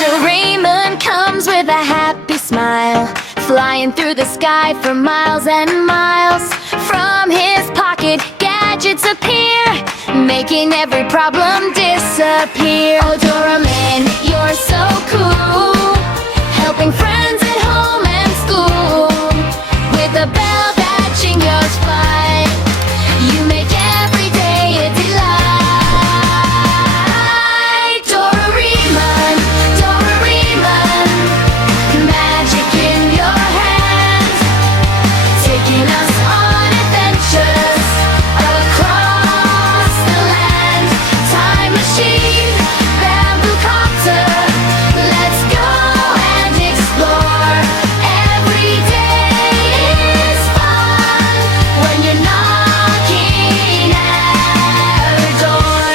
Doraemon comes with a happy smile, flying through the sky for miles and miles. From his pocket, gadgets appear, making every problem disappear. Oh, Doraemon, you're so cool, helping friends at home and school. With a bell that jingles fine, you make every day a delight. Doraemon, Doraemon, magic in your hands, taking us on adventures across the land. Time machine, bamboo copter, let's go and explore. Every day is fun when you're knocking at our door.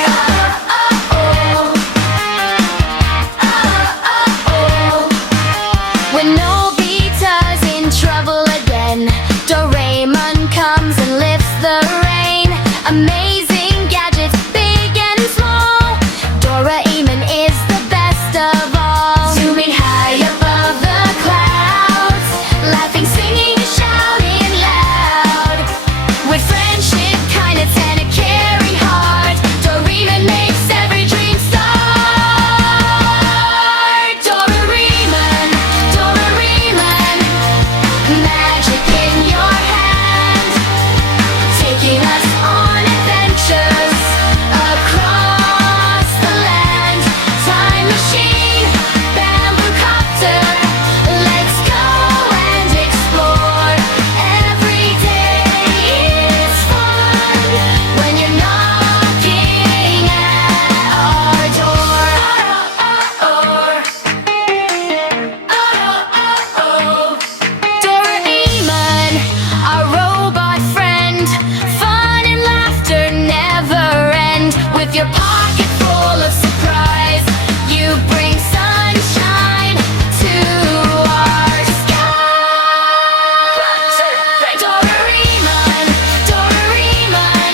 When Nobita's in trouble again, Doraemon comes and lifts the rain. Amazing gadgets, big and small, Doraemon is the best of all. Zooming high above the clouds, laughing, singing, shouting loud. With friendship, kindness, and a caring heart, Doraemon makes every dream start. Doraemon, Doraemon, magic in your hand, taking us on adventures across the land. Time machine, bamboo copter, let's go and explore. Every day is fun when you're knocking at our door. Doraemon, our robot friend, fun and laughter never end. With your pocket full of surprise, you bring sunshine to our sky. Doraemon, Doraemon,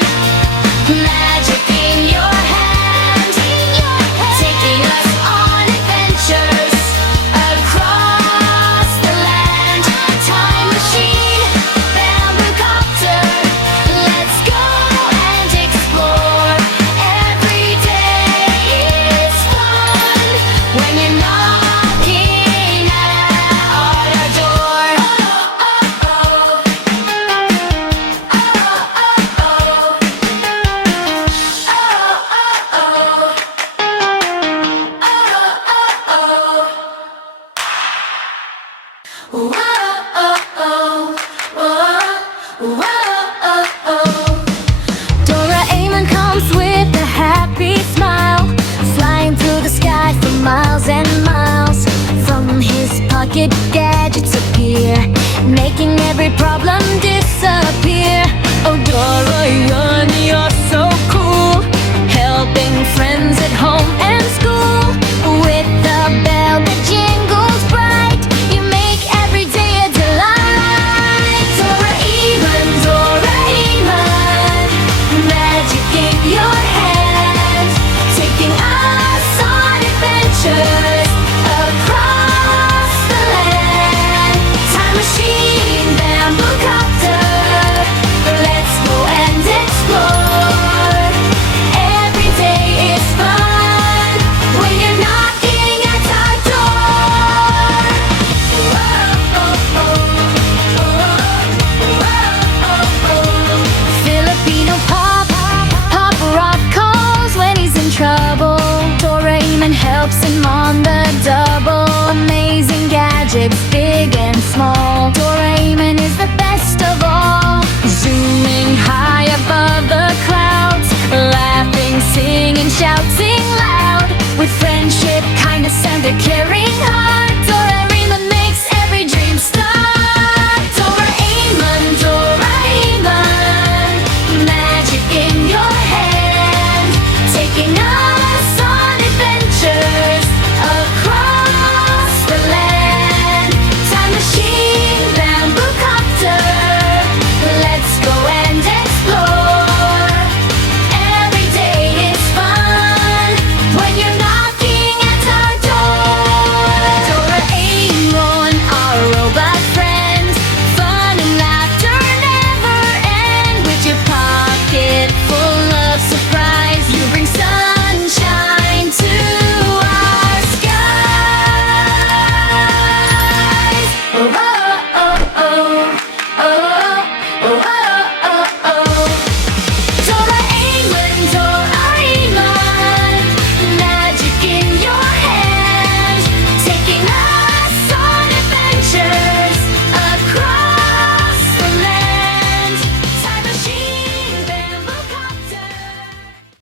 magic in your hand, taking us on adventures across the land. Time machine, bamboo copter, let's go and explore. Every day is fun when you're knocking at our door. Doraemon comes with a happy smile, flying through the sky for miles and miles. From his pocket, gadgets appear, making every problem disappear.